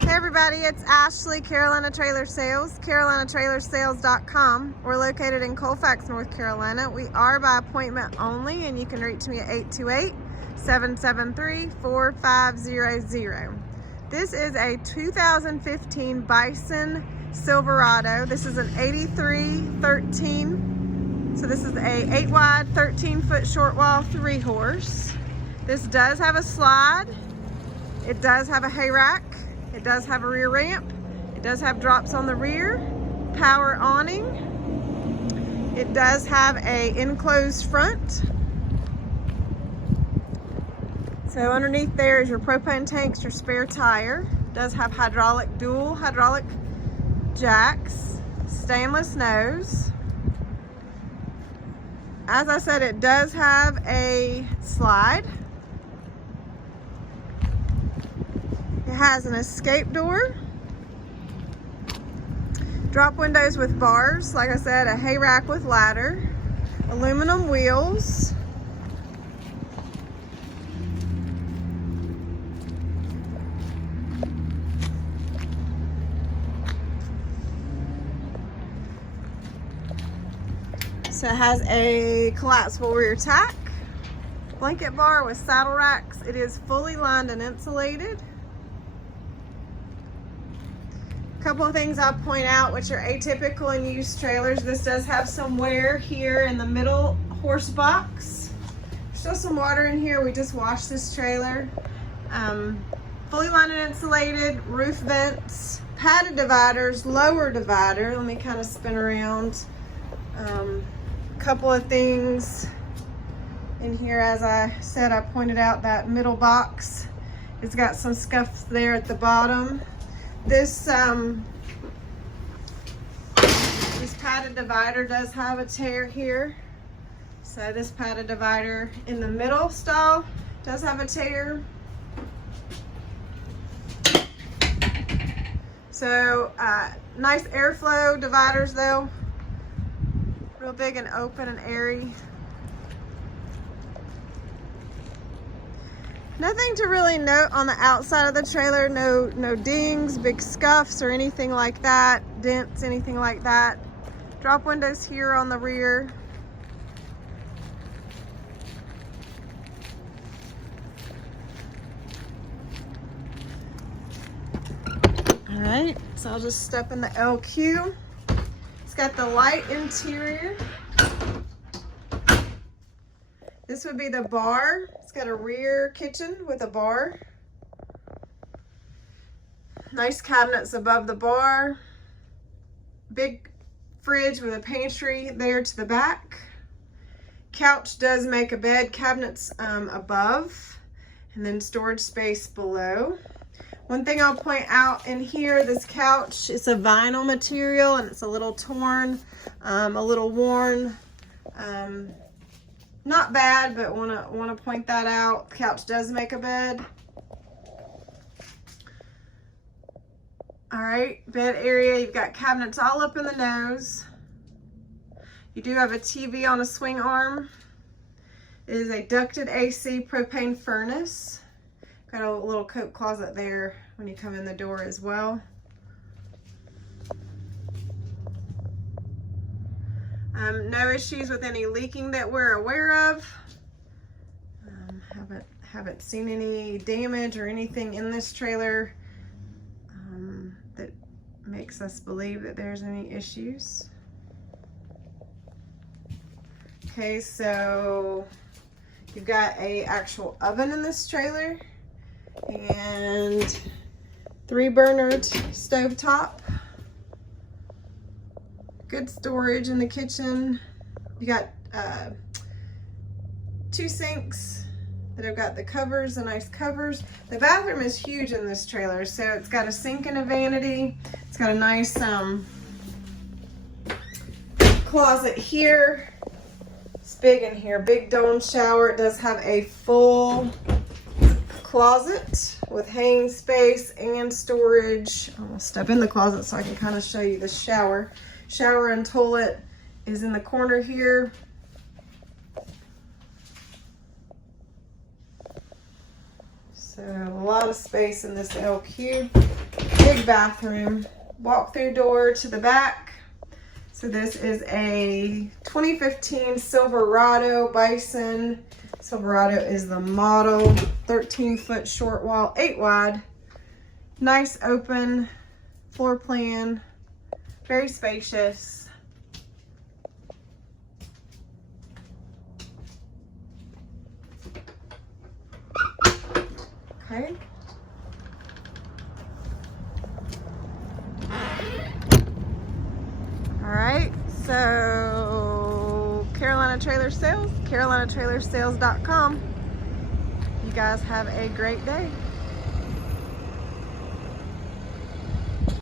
Hey everybody, it's Ashley, Carolina Trailer Sales, carolinatrailersales.com. We're located in Colfax, North Carolina. We are by appointment only, and you can reach me at 828-773-4500. This is a 2015 Bison Silverado. This is an 8313. So this is a 8 wide, 13-foot short wall 3-horse. This does have a slide. It does have a hay rack. It does have a rear ramp. It does have drops on the rear, power awning. It does have a enclosed front. So underneath there is your propane tanks, your spare tire. It does have dual hydraulic jacks, stainless nose. As I said, it does have a slide. It has an escape door, drop windows with bars, like I said, a hay rack with ladder, aluminum wheels, so it has a collapsible rear tack, blanket bar with saddle racks. It is fully lined and insulated. Couple of things I'll point out which are atypical in used trailers. This does have some wear here in the middle horse box. There's still some water in here. We just washed this trailer. Fully lined and insulated, roof vents, padded dividers, lower divider. Let me kind of spin around. Couple of things in here. As I said, I pointed out that middle box. It's got some scuffs there at the bottom. This padded divider does have a tear here. So this padded divider in the middle stall does have a tear. So nice airflow dividers though. Real big and open and airy. Nothing to really note on the outside of the trailer. No dings, big scuffs or anything like that. Dents, anything like that. Drop windows here on the rear. All right, so I'll just step in the LQ. It's got the light interior. This would be the bar. It's got a rear kitchen with a bar. Nice cabinets above the bar. Big fridge with a pantry there to the back. Couch does make a bed, cabinets above, and then storage space below. One thing I'll point out in here, this couch is a vinyl material and it's a little torn, a little worn. Not bad, but wanna point that out. The couch does make a bed. All right, bed area, you've got cabinets all up in the nose. You do have a TV on a swing arm. It is a ducted AC propane furnace. Got a little coat closet there when you come in the door as well. No issues with any leaking that we're aware of. Haven't seen any damage or anything in this trailer that makes us believe that there's any issues. Okay, so you've got a actual oven in this trailer and 3-burner stovetop. Good storage in the kitchen. You got 2 sinks that have got the covers, the nice covers. The bathroom is huge in this trailer, so it's got a sink and a vanity. It's got a nice closet here. It's big in here, big dome shower. It does have a full closet with hanging space and storage. I'm gonna step in the closet so I can kind of show you the shower. Shower and toilet is in the corner here. So So a lot of space in this L cube. Big bathroom. Walk through door to the back. So this is a 2015 Silverado. Bison Silverado is the model. 13-foot short wall, 8 wide. Nice open floor plan. Very spacious. Okay. All right, so Carolina Trailer Sales, CarolinaTrailerSales.com. You guys have a great day.